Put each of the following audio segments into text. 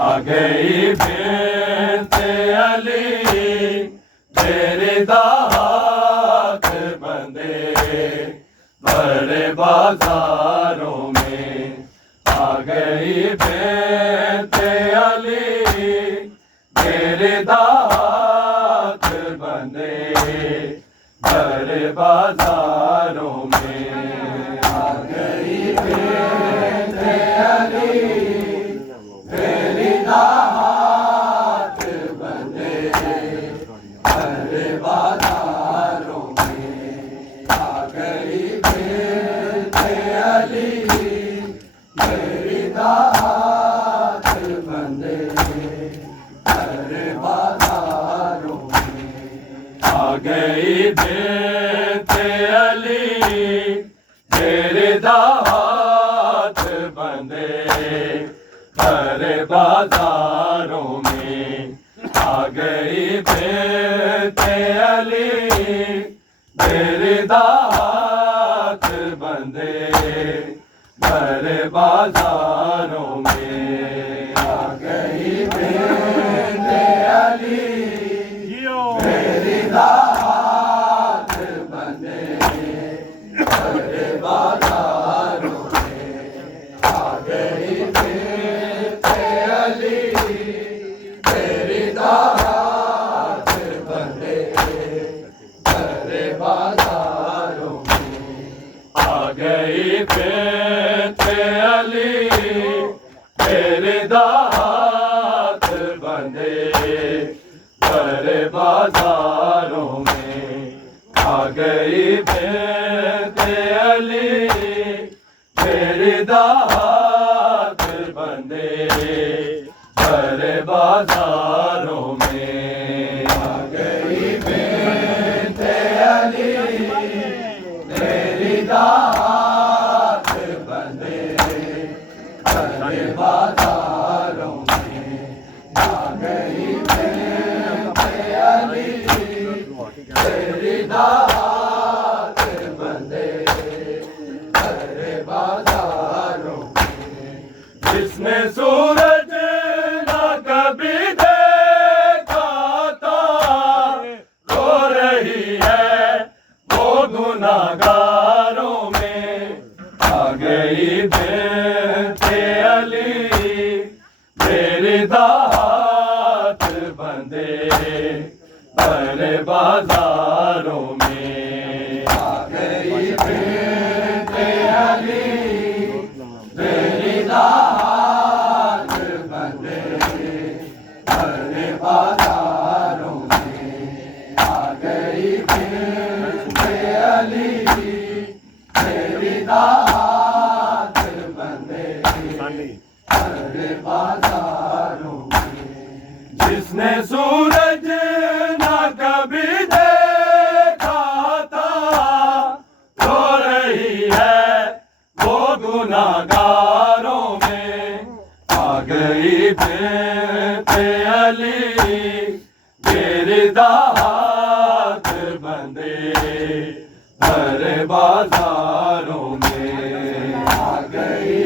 आ गई बिन्त अली तेरे दात बंदे बड़े बाजारों में। आ गई बिन्त अली तेरे दात बंदे बड़े बाजारों में। आ गई बिन्त अली तेरी दात बंदे बड़े बाजारों में। आ गई बिन्त अली तेरी दात बंदे बड़े बाजारों में। आ गई बिन्त अली तेरे दात बंदे बड़े बाजारों में। आ गई बिन्त अली तेरे दात बंदे बड़े बाजारों में। आ गई बिन्त अली तेरी दात बंदे बड़े बाजारों में। आ गई बिन्त अली तेरी दात बंदे बड़े बाजारों में। आ गई बिन्त अली तेरी दात बंदे बड़े बाजारों में। आ गई बिन्त अली तेरी दात बंदे बड़े बाजारों में। आ गई बिन्त अली तेरी दात बंदे बड़े बाजारों में। आ गई बिन्त अली तेरी दात बंदे बड़े बाजारों में। जिसने सूरज न कभी देखा था रो रही है वो गुनाहगारों में। आ गई बिन्त अली तेरी दात बंदे बड़े बाजारों में। आ गई बिन्त अली तेरी दात बंदे बड़े बाजारों में। आ गई बिन्त अली तेरी दात बंदे बड़े बाजारों में। जिसने सूरज न कभी देखा था रो रही है वो गुनाहगारों में। आ गई बिन्त अली तेरी दात बंदे बड़े बाजारों में। आ गई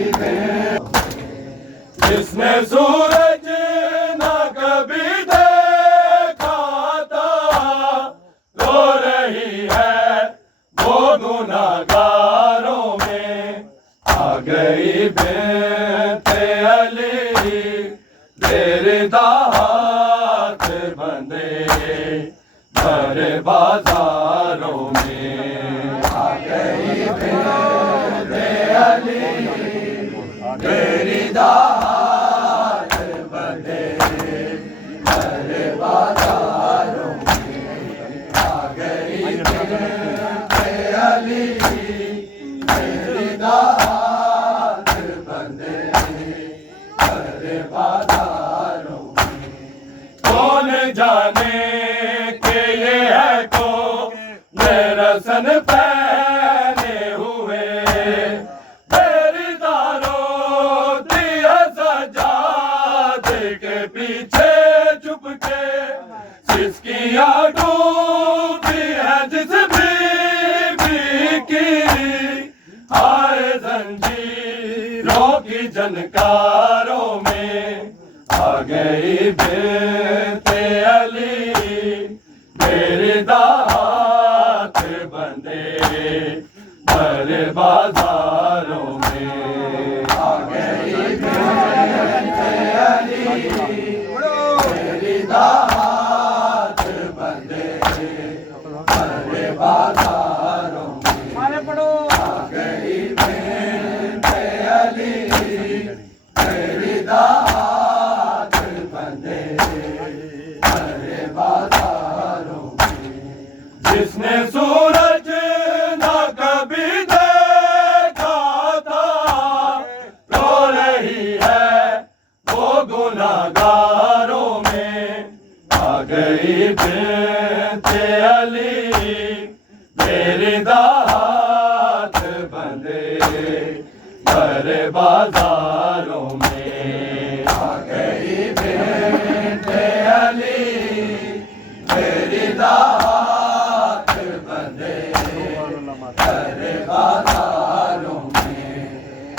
जिसने सूरज न कभी देखा था रो रही है वो गुनाहगारों में। आ गई बिन्त अली तेरे दात बंदे बड़े बाजारों में। आ गई बिन्त अली तेरी दात बंदे बड़े बाजारों में। आ गई बिन्त अली तेरी दात बंदे बड़े बाजारों में। कौन जाने के ये है को रसन पहने हुए तेरी दारों दिया सजाद के पीछे छुप के। सिसकियाँ डूबी है जिस बीवी की आए जंजीरों की झनकारों में। आ गई बेटे अली मेरी दात बंदे भरे बाजारों में। आ गई बेटे अली मेरी दात बंदे भरे बाजारों में। आ गई बेटे अली मेरी दात बंदे भरे बाजारों में। जिसने सूरज न कभी देखा था रो रही है वो गुनाहगारों में। आ गई बेटे अली मेरी दात बंदे भरे बाजारों में। आ गई बेटे अली मेरी दात बंदे भरे बाजारों में।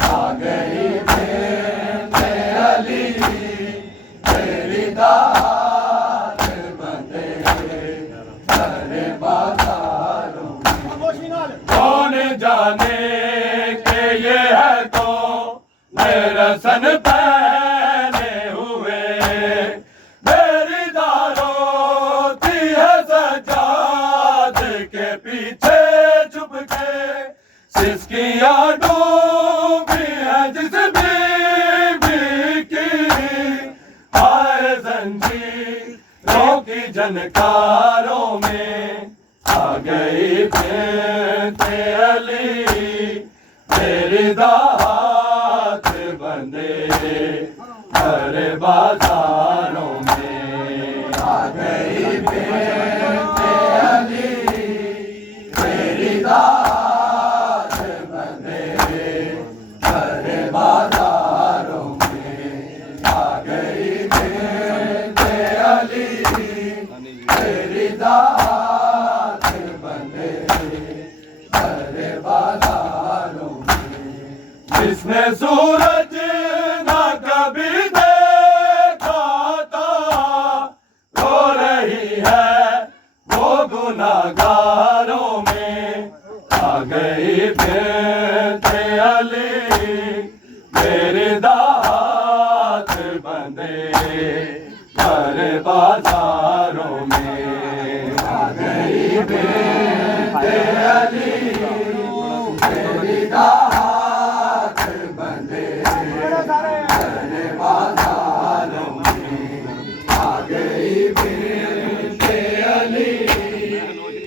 आ गई बेटे अली मेरी दात बंदे भरे बाजारों में। कौन जाने के ये है तो मेरा सन पहने हुए मेरी दारोती है सजाद के पीछे छुप के। सिसकियां डूबी है जिस बीबी की आए जंजीरों की जनकारों में। आ गई बेटे अली मेरी दात बंदे भरे बाजारों में। आ गई बेटे अली मेरी दात बंदे भरे बाजारों में। आ गई बेटे अली मेरी दात बंदे भरे बाजारों में। जिसने सूरज न कभी देखा था रो रही है वो गुनाहगारों में। आ गई बेटे अली मेरी दात बंदे भरे बाजारों में। आ गई बेटे अली मेरी दात बंदे भरे बाजारों में। आ गई बेटे अली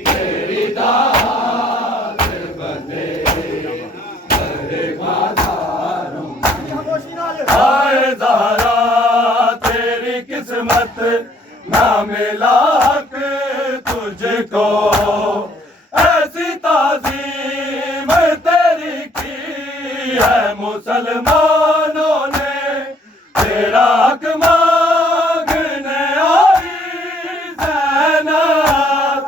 मेरी दात बंदे भरे बाजारों में। आए ज़हरा तेरी किस्मत ना मिला हक तुझको ऐसी ताज़ीम तेरी की है मुसलमानों ने। तेरा हक मांगने आई ज़ैनब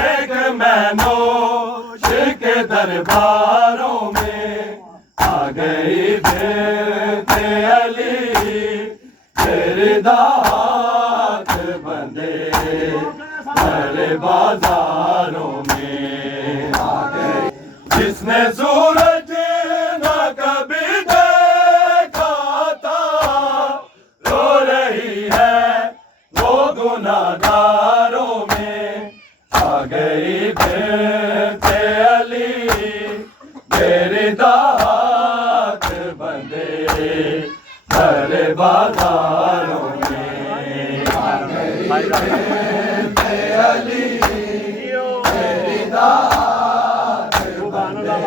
एक मैनोश के दरबारों में। आ गई बेटे अली तेरी दात बंदे भरे बाजारों में। आ गई जिसने सूरज न कभी देखा था रो रही है वो गुनाहगारों में। आ गई बेटे अली मेरी दात बंदे भरे बाजारों में। आ गई बेटे अली मेरी दात बंदे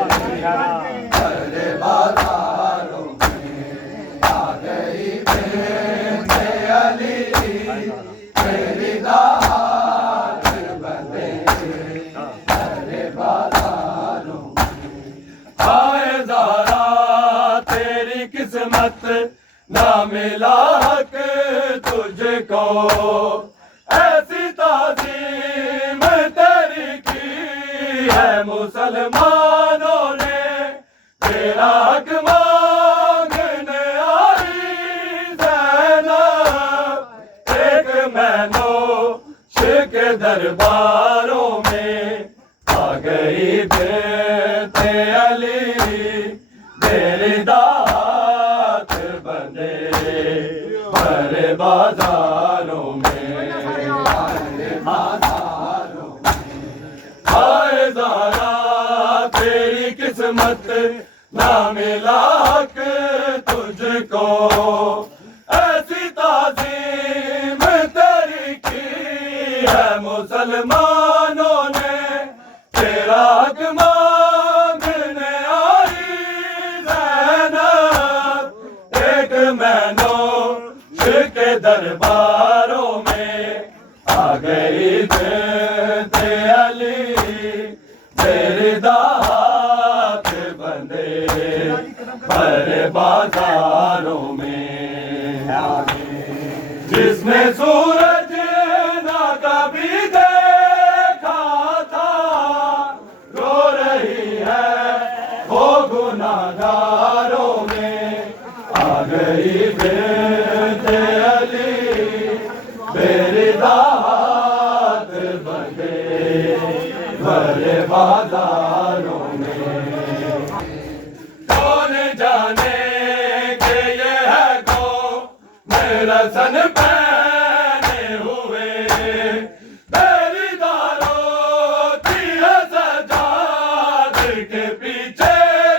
भरे बाजारों में। आ गई बेटे अली मेरी दात बंदे भरे बाजारों में। आए ज़हरा तेरी किस्मत ना मिला हक तुझको ऐसी ताज़ीम तेरी की है मुसलमानों ने। तेरा हक मांगने आई ज़ैनब दरबारों में आ गई बेटे अली तेरी दात बंदे भरे बाजारों में आए ज़रा तेरी किस्मत ना मिला हक तुझको ऐसी ताज़ीम तेरी की है मुसलमानों ने तेरा हक मांगने आई ज़ैनब एक मैनोश के दरबारों में आ गई बेटे अली तेरी दात बंदे भरे बाजारों में जिसने सूरज ना कभी देखा था रो रही है वो गुनाहगारों में आ गई बेटे अली मेरी दात बंदे भरे बाजारों में कौन जाने के ये है कौन मेरा सन पहने हुए बेरीदारों की है सजाद के पीछे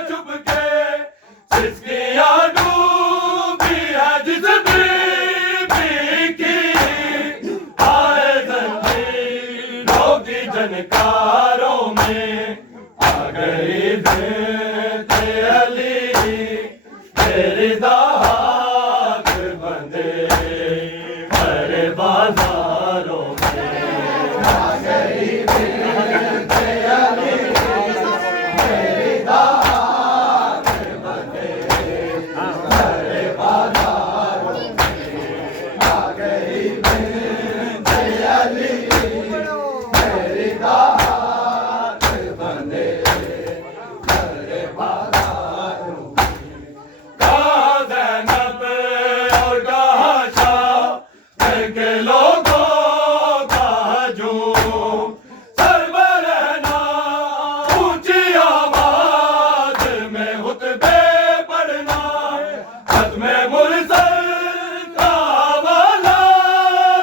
छुप के सिसकियां डूबी है जिस बीबी की आए जंजीरों की झनकारों में आ गई बेटे अली तेरी दात बंदे भरे बाजारों में आ गई बेटे अली तेरी दात बंदे भरे बाजारों में आ गई बेटे अली तेरी दात बंदे भरे बाजारों में कहाँ ज़ैनब और कहाँ शाह के लोगों का हजूम सरवर रहना ऊंची आवाज में खुतबे पढ़ना खत्मे मुरसल का हवाला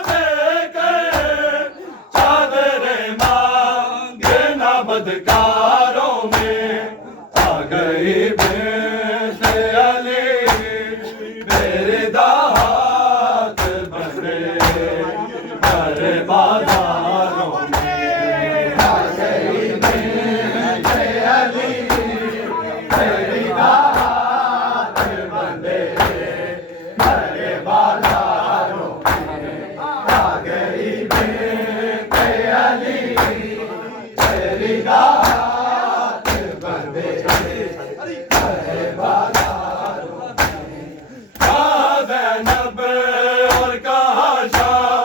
देकर चादरे मांगे ना बदकारों में आ गई बेटे अली मेरे दात बंदे भरे बाजारों में आ गई बेटे अली मेरी दात बंदे भरे बाजारों में आ गई बेटे अली मेरी दात बंदे भरे बाजारों में कहाँ ज़ैनब और कहाँ शाह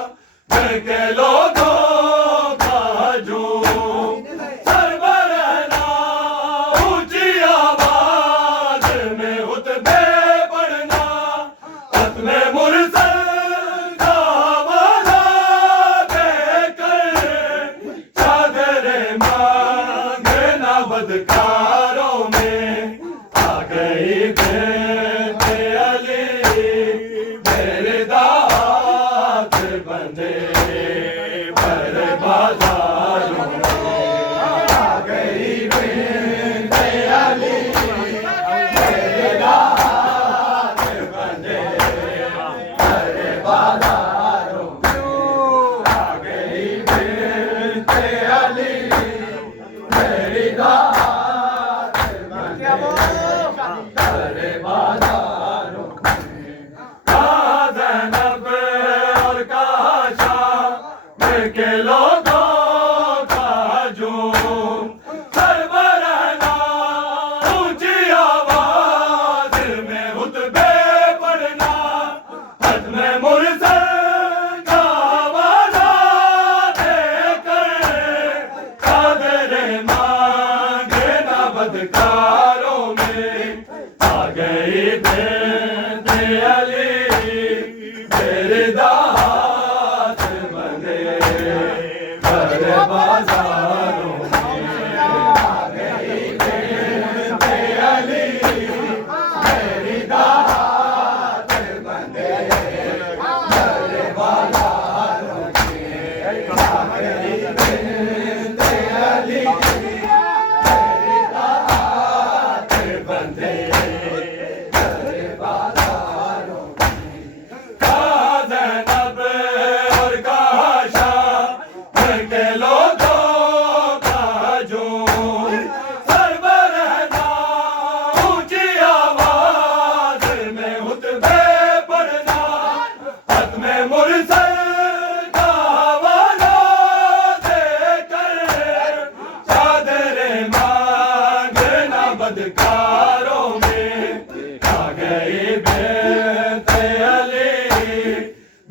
के लोगों का हजूम सरवर रहना ऊंची आवाज में खुतबे पढ़ना खत्मे मुरसल का हवाला देकर चादरे मांगे ना बदकारों में आ गई बेटे अली मेरे दात बंदे भरे बाजारों में आ गई बेटे अली मेरे दात बंदे भरे बाजारों में आ गई बेटे अली मेरी दात बंदे भरे बाजारों में कहाँ ज़ैनब और कहाँ शाह के लोगों का हजूम सरवर रहना ऊंची आवाज में खुतबे पढ़ना खत्मे मुरसल का हवाला देकर चादरे मांगे ना बदकारों में आ गई बेटे अली मेरे दात बंदे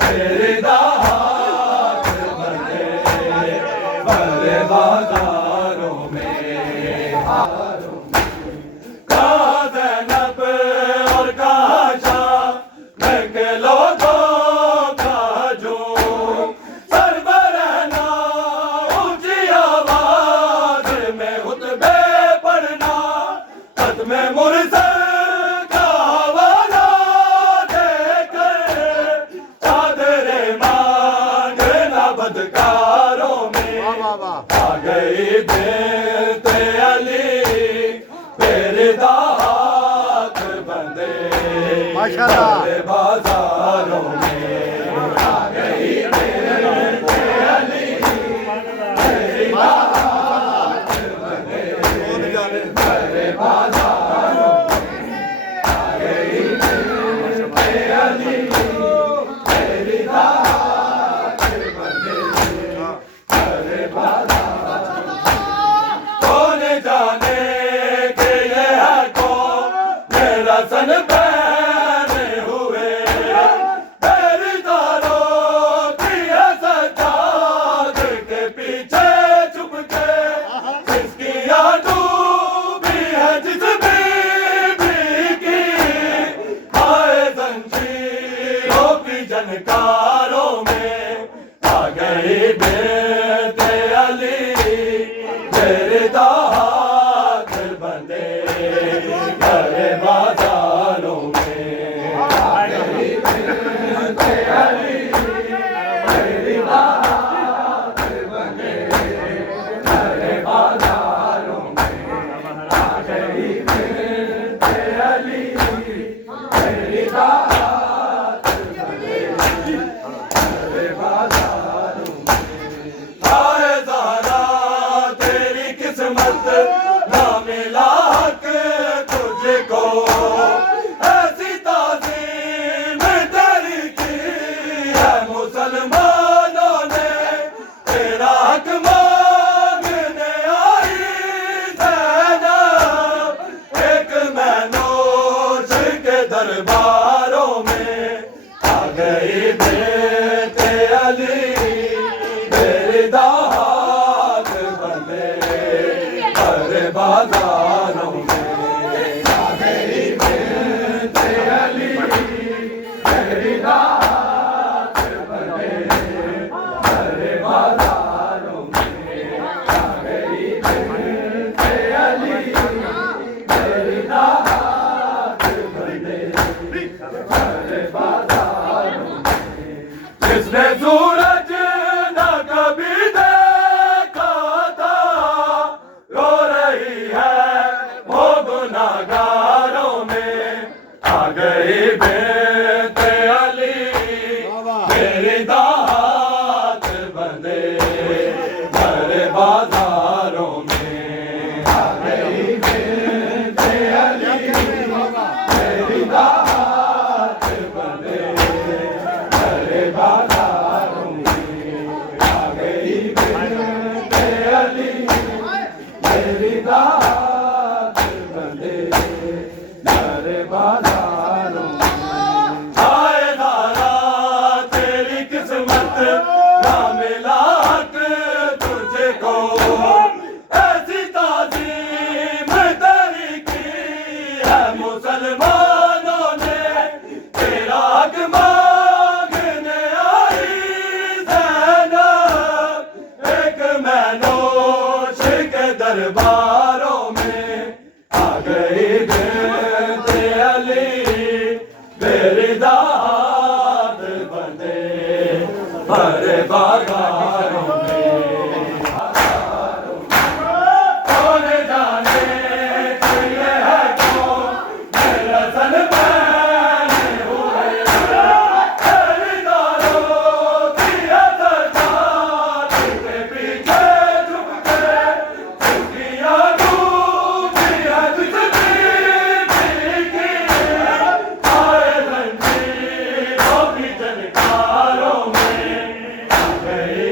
तेरे दात बंदे भरे बाजारों में कहा ज़ैनब और कहा शाह निकलो दो काजो सरबरहना ऊंची आवाज में खुतबे पढ़ना खत्मे मुरसल का हवाला देकर चादरे मांगना बदकारों में आ गई बेते अली तेरे दात बंदे माशाल्लाह बाजारों में आ गई बेते अली तेरे दात बंदे तेरे बाजारों में आ गई बेते अली तेरे दात बंदे तेरे बाजारों कौन जाने के ये है कौन मेरा सन पहने हुए मेरी दारों की है सजाद के पीछे छुप के जिसकी डूबी है जिस बीबी की आए जंजीरों की जनकारों में आ गई बेते अली तेरे दात बंदे भरे बाजारों में आ गई बेते अली तेरे दात बंदे भरे बाजारों में आ गई बेते अली तेरे दात बंदे भरे बाजारों में आए ज़हरा तेरी किस्मत ना मिला हक तुझको ऐसी ताज़ीम तेरी की है मुसलमानों ने तेरा हक मांगने आई ज़ैनब एक मैनोश के दरबारों में आ गई बेते अली तेरे दात बंदे भरे बाजारों में आ गई बेते अली तेरे दात बंदे भरे बाजारों में आ गई बेते अली तेरे दात बंदे भरे बाजारों में जिसने सूरज न कभी देखा था रो रही है वो गुनाहगारों में आ गई बेते अली तेरे दात बंदे भरे बाजारों में आ गई बेते अली तेरे दात बंदे भरे बाजारों में आ गई बेते अली तेरी दात बंदे भरे बाजारों में आए ज़हरा तेरी किस्मत ना मिला हक तुझको ऐसी ताज़ीम तेरी की है मुसलमानों ने तेरा हक मांगने आई ज़ैनब एक मैनोश के दरबारों में आ गई बेते अली तेरे दात बंदे भरे बाजारों में कौन जाने के ये है कौन मेरा सन पहने हुए तेरी दारों की है सजाद के पीछे छुप के जिसकी डूबी है जिस बीबी की आए जंजीरों की जनकारों में आ गई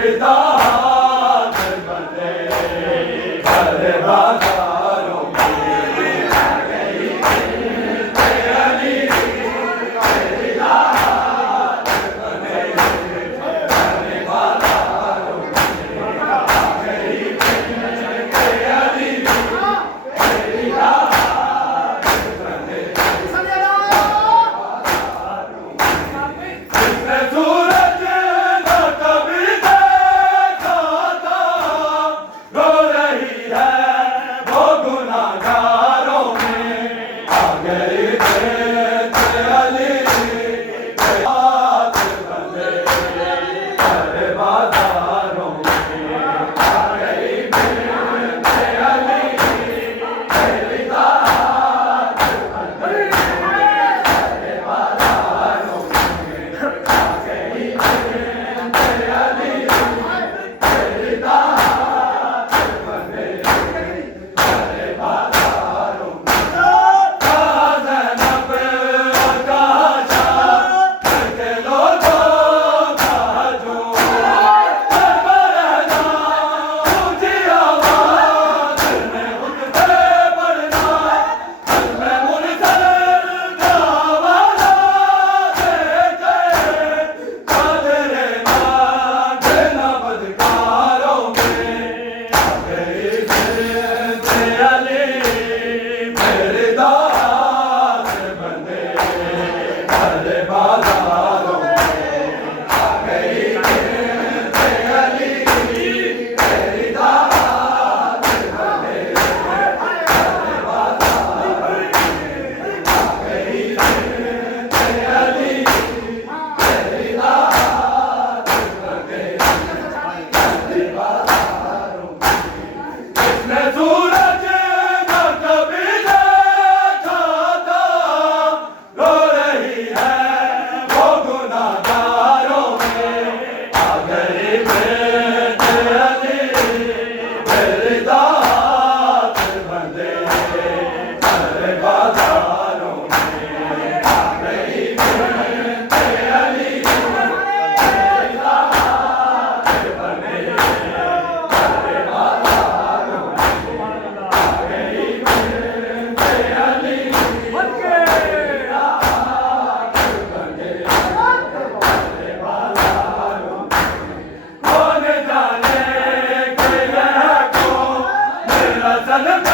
मेरे दास बंदे भरे बाजारों में आ गई तेरी मेरी दास बंदे भरे बाजारों में आ गई तेरी मेरी दास बंदे जिसने सूरज न कभी देखा था रो रही है वो गुनाहगारों में आ गई अली हाथ बंदे हरे बाजारों में आ गई अली मेरी दास बंदे हरे बाजारों में आ गई अली मेरी दास बंदे हरे बाजारों में कहाँ ज़ैनब और कहाँ शाह करके लोगों का जो सरबराह ऊंची आवाज़ में उठते पड़ना मैं मुनसर का वाला देखे कादरे मांगना बदकारों में आ गई अली मेरे दास बंदे हरे बाजारों में आ गई अली मेरी दास बंदे हरे बाजारों में आ गई अली मेरी दास बंदे हरे बाजारों में जिसने सूरज न कभी देखा था रो रही है वो गुनाहगारों में आ गई अली मेरी दास बंदे हरे बाजारों में आ गई अली मेरी दास बंदे हरे बाजारों में आ गई अली मेरी दास बंदे हरे बाजारों में कौन जाने कि यह कौन मेरा सनम